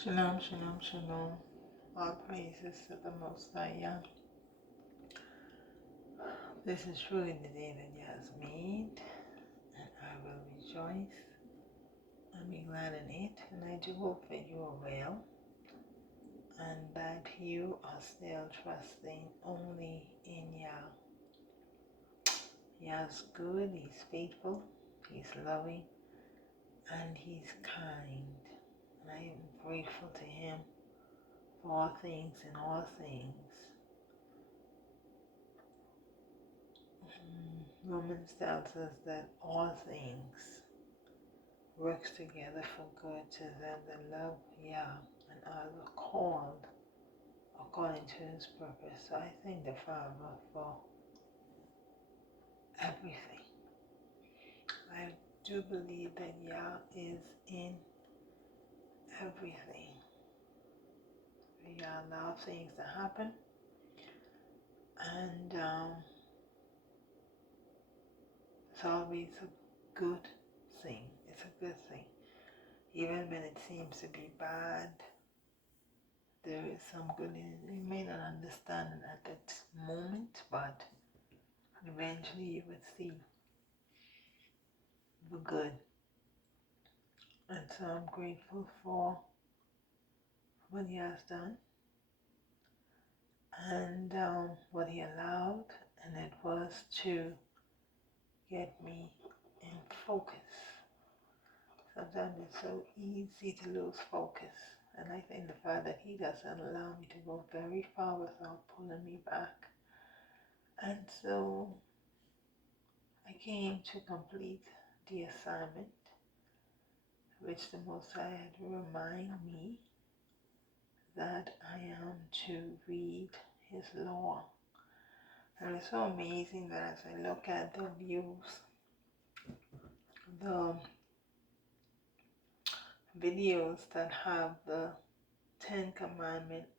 Shalom, shalom, shalom. All praises to the Most High Yah. This is truly the day that Yah has made, and I will rejoice and be glad in it. And I do hope that you are well and that you are still trusting only in Yah. Yah's good, He's faithful, He's loving, and He's kind. And I am grateful to Him for all things and all things. Romans tells us that all things works together for good to them that love Yah and are called according to His purpose. So I thank the Father for everything. I do believe that Yah is in everything. Yah allows things to happen, and it's always a good thing. It's a good thing. Even when it seems to be bad, there is some good in it. You may not understand it at that moment, but eventually you would see the good. And so I'm grateful for what He has done and what He allowed, and it was to get me in focus. Sometimes it's so easy to lose focus, and I thank the Father that He doesn't allow me to go very far without pulling me back. And so I came to complete the assignment, which the Most High had to remind me that I am to read His law. And it's so amazing that as I look at the views, the videos that have the Ten Commandments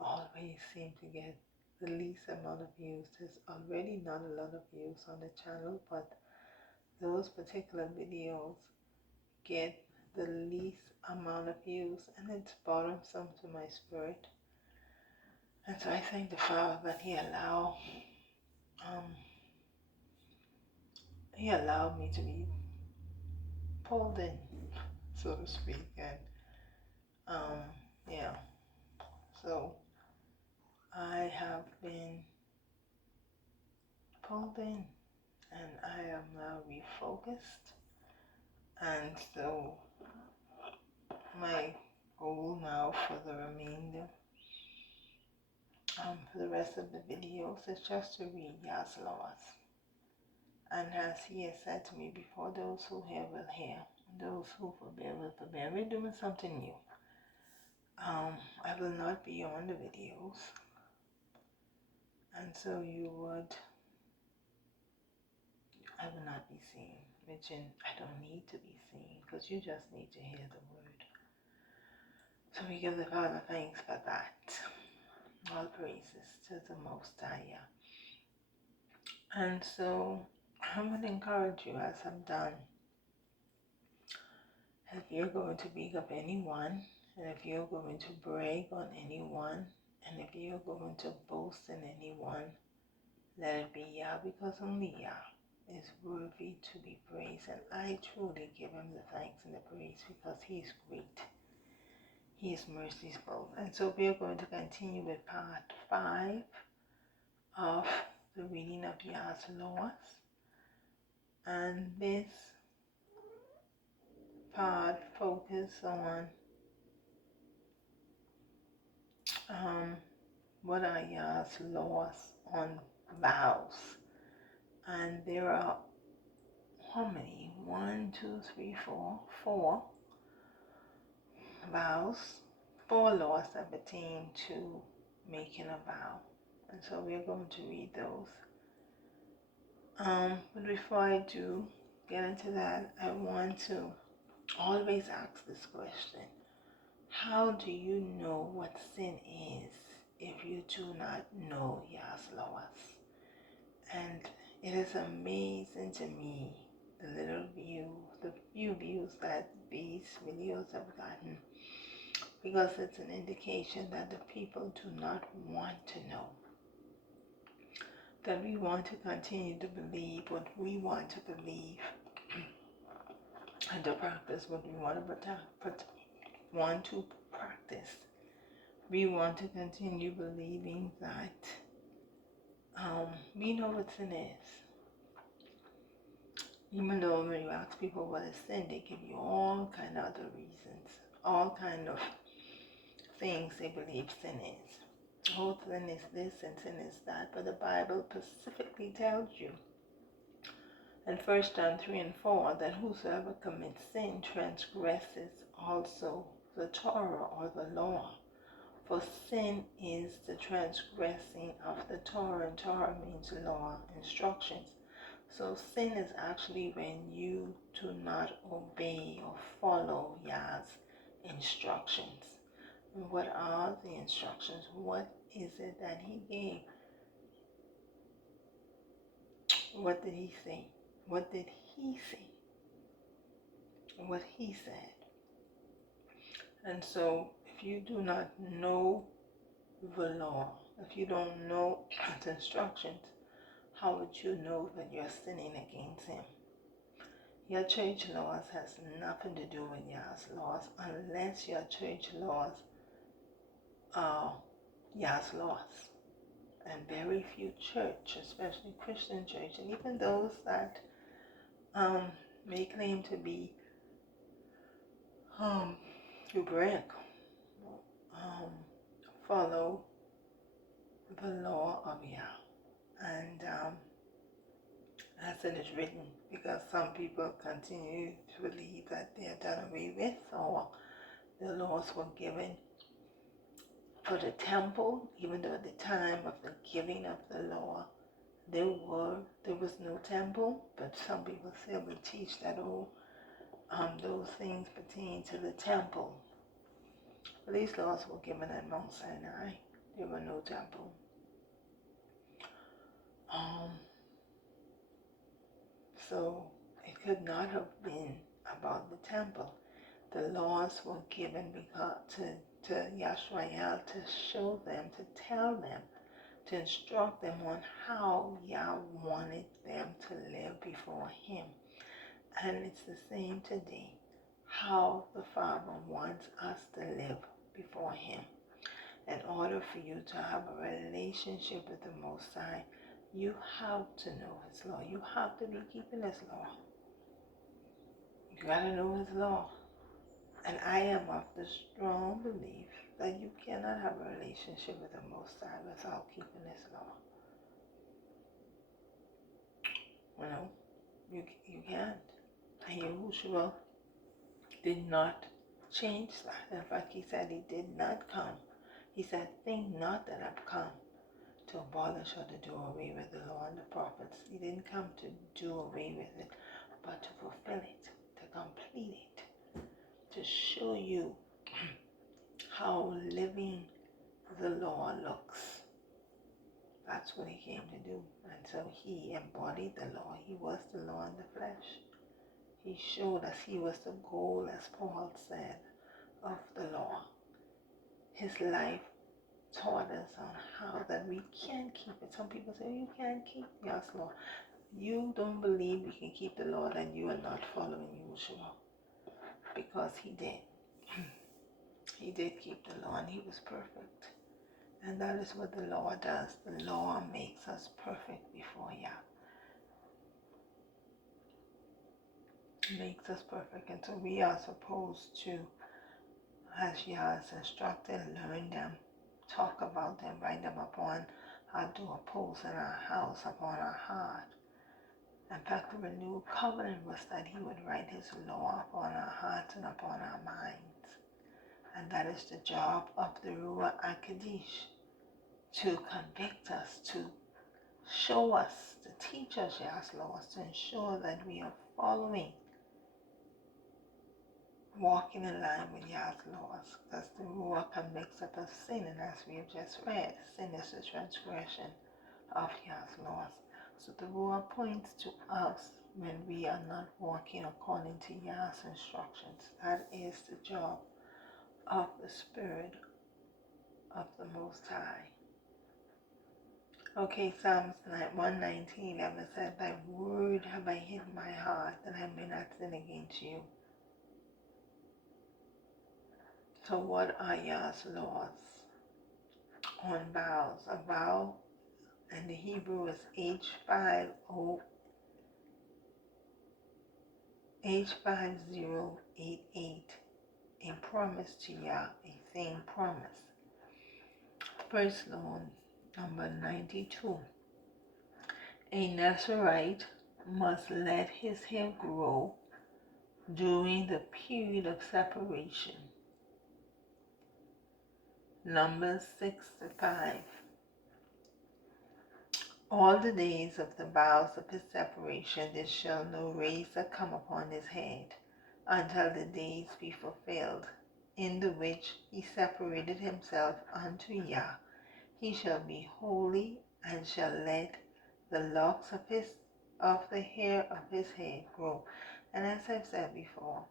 always seem to get the least amount of views. There's already not a lot of views on the channel, but those particular videos get the least amount of views, and it's bothersome to my spirit. And so I thank the Father that He allowed me to be pulled in, so to speak, and yeah. So I have been pulled in, and I am now refocused, and so my goal now for the remainder, for the rest of the videos, is just to read YAH'S laws. And as He has said to me before, those who hear will hear, and those who forbear will forbear. We're doing something new. I will not be on the videos, and so I will not be seen, which I don't need to be seen, because you just need to hear the word. So we give the Father thanks for that. All praises to the Most High. And so I would encourage you, as I'm done, if you're going to beat up anyone, and if you're going to brag on anyone, and if you're going to boast in anyone, let it be Yah, because only Yah is worthy to be praised. And I truly give Him the thanks and the praise, because He is great. He is merciful. And so we are going to continue with part 5 of the reading of YAH'S laws. And this part focus on what are YAH'S laws on vows. And there are how many? 1, 2, 3, 4. 4 vows, 4 laws that pertain to making a vow. And so we're going to read those. But before I do get into that, I want to always ask this question. How do you know what sin is if you do not know YAH'S laws? And it is amazing to me the little view the few views that these videos have gotten, because it's an indication that the people do not want to know. That we want to continue to believe what we want to believe and to practice what we want to practice. We want to continue believing that we know what sin is. Even though when you ask people what is sin, they give you all kind of other reasons, all kind of things they believe sin is. Oh, sin is this and sin is that. But the Bible specifically tells you in 1 John 3 and 4 that whosoever commits sin transgresses also the Torah or the law. For sin is the transgressing of the Torah, and Torah means law, instructions. So sin is actually when you do not obey or follow YAH'S instructions. And what are the instructions? What is it that he gave? What did he say? What did he say? What he said. And so if you do not know the law, if you don't know the instructions, how would you know that you're sinning against him? Your church laws has nothing to do with YAH'S laws unless your church laws are YAH'S laws. And very few church, especially Christian church, and even those that may claim to be Hebraic, follow the law of Yah. And as it is written, because some people continue to believe that they are done away with, or the laws were given for the temple, even though at the time of the giving of the law, there was no temple, but some people still will teach that those things pertain to the temple. But these laws were given at Mount Sinai. There were no temple. So it could not have been about the temple. The laws were given because to Yahshua to show them, to tell them, to instruct them on how Yah wanted them to live before him. And it's the same today, how the Father wants us to live before him. In order for you to have a relationship with the Most High, you have to know his law. You have to be keeping his law. You got to know his law. And I am of the strong belief that you cannot have a relationship with the Most High without keeping his law. You know, you can't. And Yahushua did not change that. In fact, he said he did not come. He said, think not that I've come to abolish or to do away with the law and the prophets. He didn't come to do away with it, but to fulfill it, to complete it, to show you how living the law looks. That's what he came to do. And so he embodied the law. He was the law in the flesh. He showed us he was the goal, as Paul said, of the law. His life taught us on how that we can keep it. Some people say, you can't keep God's law. You don't believe you can keep the law, then you are not following Yahushua. Because he did. He did keep the law and he was perfect. And that is what the law does. The law makes us perfect before Yah. It makes us perfect. And so we are supposed to, as Yah has instructed, learn them, talk about them, write them upon our doorposts in our house, upon our heart. In fact, the renewed covenant was that he would write his law upon our hearts and upon our minds. And that is the job of the Ruach HaKodesh, to convict us, to show us, to teach us Yah's laws, to ensure that we are following, walking in line with Yah's laws. Because the Ruach convicts us of sin, and as we have just read, sin is the transgression of Yah's laws. So the Ruach points to us when we are not walking according to Yah's instructions. That is the job of the Spirit of the Most High. Okay, Psalms 119:11 said, Thy word have I hid in my heart, that I may not sin against you. So what are Yah's laws on vows? A vow in the Hebrew is H5088, a promise to Yah, a same promise. First Law, number 92. A Nazarite must let his hair grow during the period of separation. Numbers 6-5. All the days of the vows of his separation there shall no razor come upon his head, until the days be fulfilled, in the which he separated himself unto Yah. He shall be holy, and shall let the locks of the hair of his head grow. And as I've said before,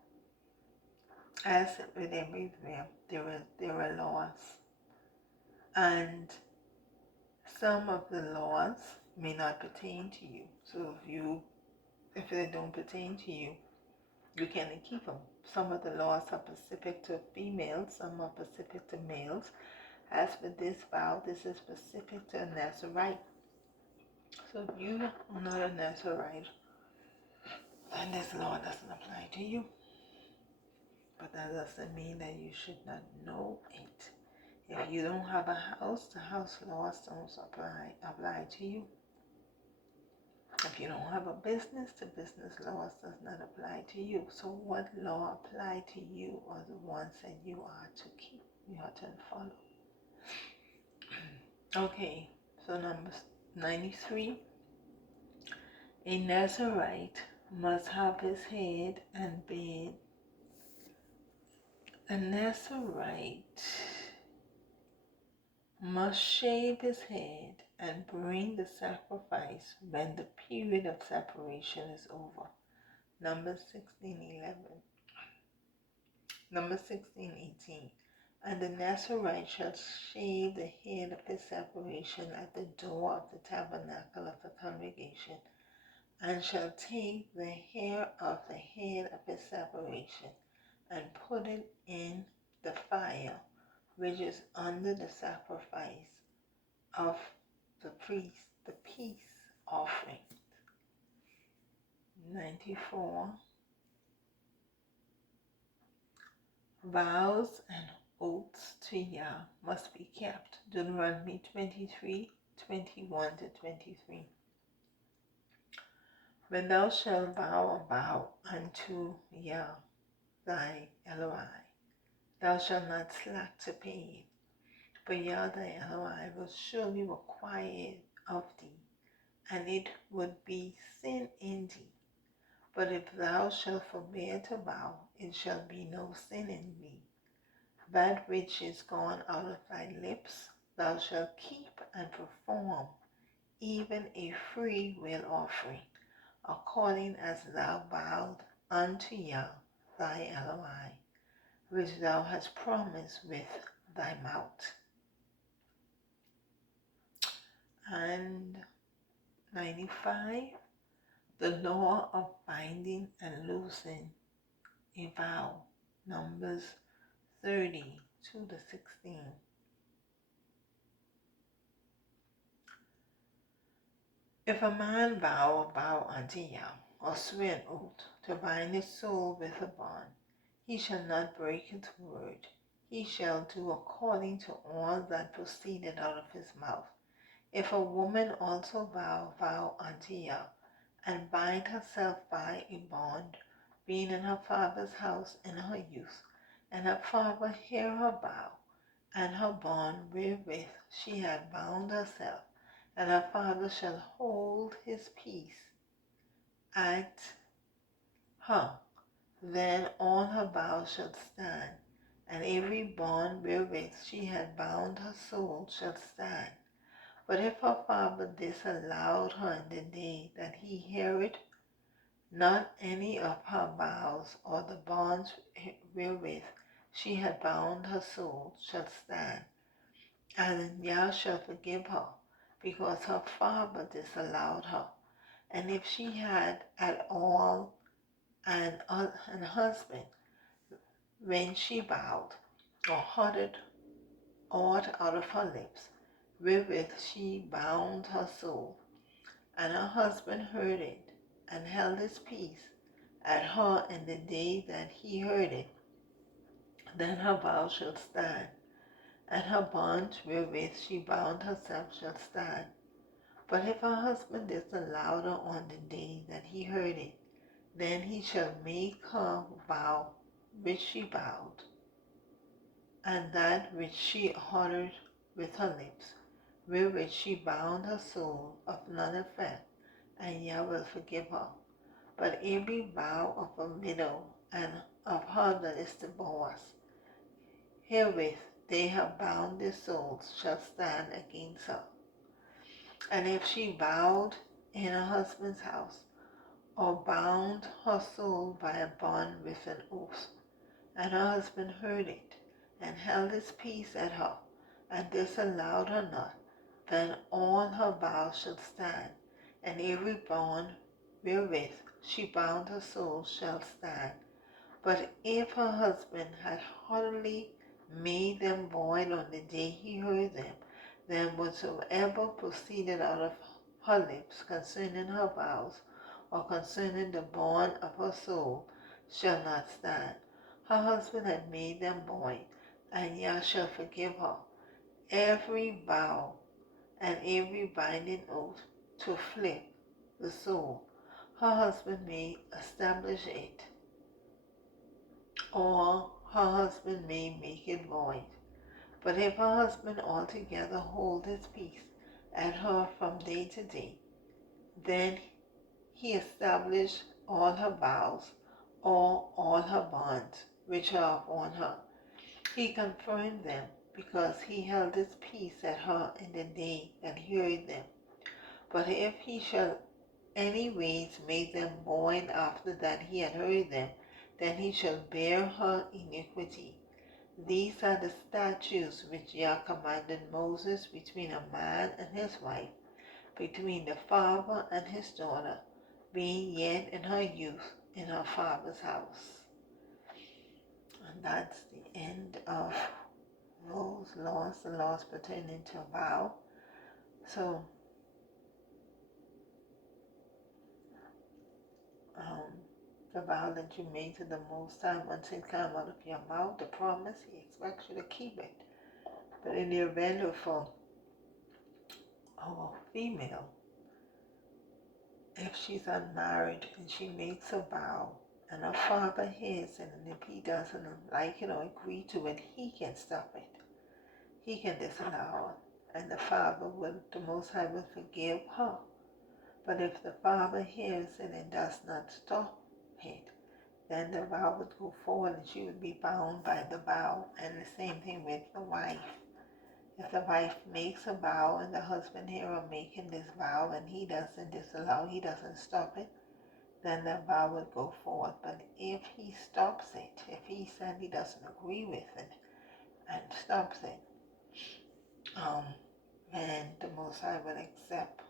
as with everywhere, there are laws, and some of the laws may not pertain to you. So if they don't pertain to you, you can't keep them. Some of the laws are specific to females, some are specific to males. As for this vow, this is specific to a Nazarite. So if you are not a Nazarite, then this law doesn't apply to you. But that doesn't mean that you should not know it. If you don't have a house, the house laws don't apply to you. If you don't have a business, the business laws does not apply to you. So what law apply to you are the ones that you are to keep, you are to follow. Okay, so number 93. A Nazarite must have his head and beard. A Nazarite must shave his head and bring the sacrifice when the period of separation is over. Number 16:11. Number 16:18. And the Nazarite shall shave the head of his separation at the door of the tabernacle of the congregation, and shall take the hair of the head of his separation, and put it in the fire which is under the sacrifice of the priest, the peace offering. 94. Vows and oaths to Yah must be kept. Deuteronomy 23:21-23. When thou shalt vow a vow unto Yah thy Eloi, thou shalt not slack to pay it, for Yah thy Eloi will surely require it of thee, and it would be sin in thee. But if thou shalt forbear to vow, it shall be no sin in thee. That which is gone out of thy lips thou shalt keep and perform, even a free will offering, according as thou vowed unto Yah thy Eloi, which thou hast promised with thy mouth. And 95. The law of binding and loosing a vow. Numbers 30:2-16. If a man vow a vow unto Yah, or swear an oath to bind his soul with a bond, he shall not break his word. He shall do according to all that proceeded out of his mouth. If a woman also vow unto Yah, and bind herself by a bond, being in her father's house in her youth, and her father hear her vow, and her bond wherewith she had bound herself, and her father shall hold his peace at her, then all her vows shall stand, and every bond wherewith she had bound her soul shall stand. But if her father disallowed her in the day that he heard Not any of her vows or the bonds wherewith she had bound her soul shall stand, and Yah shall forgive her, because her father disallowed her. And if she had at all an husband, when she vowed, or uttered aught out of her lips, wherewith she bound her soul, and her husband heard it, and held his peace at her in the day that he heard it, then her vow shall stand, and her bond wherewith she bound herself shall stand. But if her husband disallowed her on the day that he heard it, then he shall make her vow which she vowed, and that which she uttered with her lips, wherewith she bound her soul, of none effect, and Yah will forgive her. But every vow of a widow and of her that is divorced, herewith they have bound their souls, shall stand against her. And if she vowed in her husband's house, or bound her soul by a bond with an oath, and her husband heard it, and held his peace at her, and disallowed her not, then all her vows shall stand, and every bond wherewith she bound her soul shall stand. But if her husband had heartily made them void on the day he heard them, then whatsoever proceeded out of her lips concerning her vows, or concerning the bond of her soul, shall not stand. Her husband had made them void, and Yah shall forgive her every vow and every binding oath to afflict the soul. Her husband may establish it, or her husband may make it void. But if her husband altogether hold his peace at her from day to day, then he established all her vows, or all her bonds which are upon her. He confirmed them, because he held his peace at her in the day that he heard them. But if he shall any ways make them void after that he had heard them, then he shall bear her iniquity. These are the statutes which Yah commanded Moses between a man and his wife, between the father and his daughter, being yet in her youth in her father's house. And that's the end of those laws, the laws pertaining to a vow. So, the vow that you made to the Most High, once it comes out of your mouth, the promise, He expects you to keep it. But in the event of a female, if she's unmarried and she makes a vow, and her father hears it, and if he doesn't like it or agree to it, he can stop it. He can disallow it, and the Most High will forgive her. But if the father hears it and does not stop it, then the vow would go forward and she would be bound by the vow. And the same thing with the wife. If the wife makes a vow and the husband here are making this vow and he doesn't disallow, he doesn't stop it, then the vow would go forward. But if he stops it, if he said he doesn't agree with it and stops it, then the Most High will accept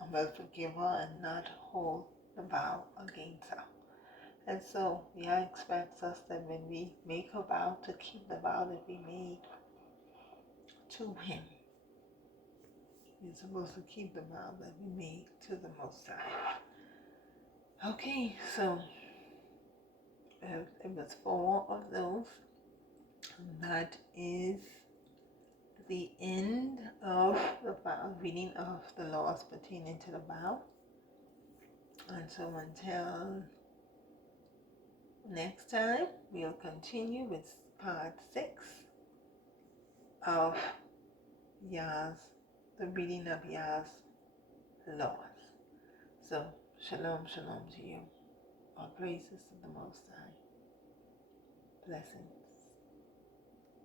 and will forgive her and not hold the vow against her. And so Yah expects us that when we make a vow, to keep the vow that we made to Him. We're supposed to keep the vow that we made to the Most High. Okay, so it was 4 of those. That is the end of the vow, reading of the laws pertaining to the vow. And so until next time, we'll continue with part 6 of the reading of Yah's laws. So, shalom, shalom to you. All praises to the Most High. Blessings.